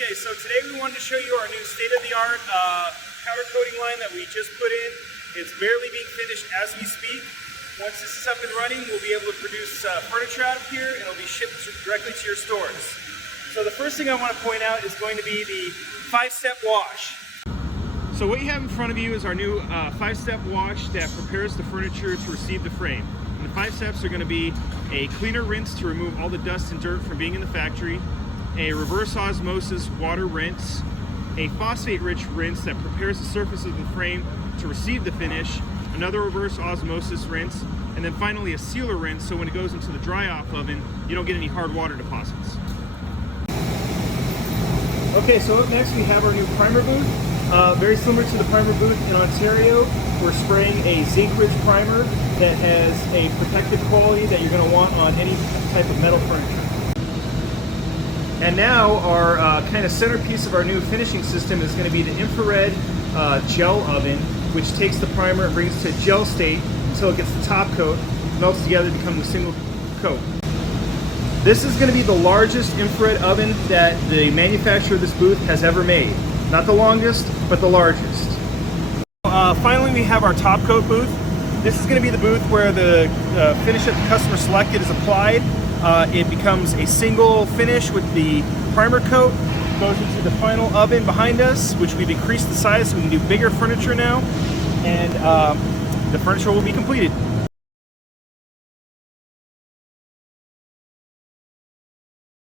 Okay, so today we wanted to show you our new state-of-the-art powder coating line that we just put in. It's barely being finished as we speak. Once this is up and running, we'll be able to produce furniture out of here, and it'll be shipped directly to your stores. So the first thing I want to point out is going to be the 5-step wash. So what you have in front of you is our new 5-step wash that prepares the furniture to receive the frame. And the 5 steps are going to be a cleaner rinse to remove all the dust and dirt from being in the factory, a reverse osmosis water rinse, a phosphate-rich rinse that prepares the surface of the frame to receive the finish, another reverse osmosis rinse, and then finally a sealer rinse so when it goes into the dry-off oven, you don't get any hard water deposits. Okay, so up next we have our new primer booth. Very similar to the primer booth in Ontario, we're spraying a zinc-rich primer that has a protective quality that you're going to want on any type of metal furniture. And now our kind of centerpiece of our new finishing system is going to be the infrared gel oven, which takes the primer and brings it to gel state until it gets the top coat, melts together to become the single coat. This is going to be the largest infrared oven that the manufacturer of this booth has ever made. Not the longest, but the largest. Finally, we have our top coat booth. This is going to be the booth where the finish that the customer selected is applied. It becomes a single finish with the primer coat, goes into the final oven behind us, which we've increased the size so we can do bigger furniture now, and the furniture will be completed.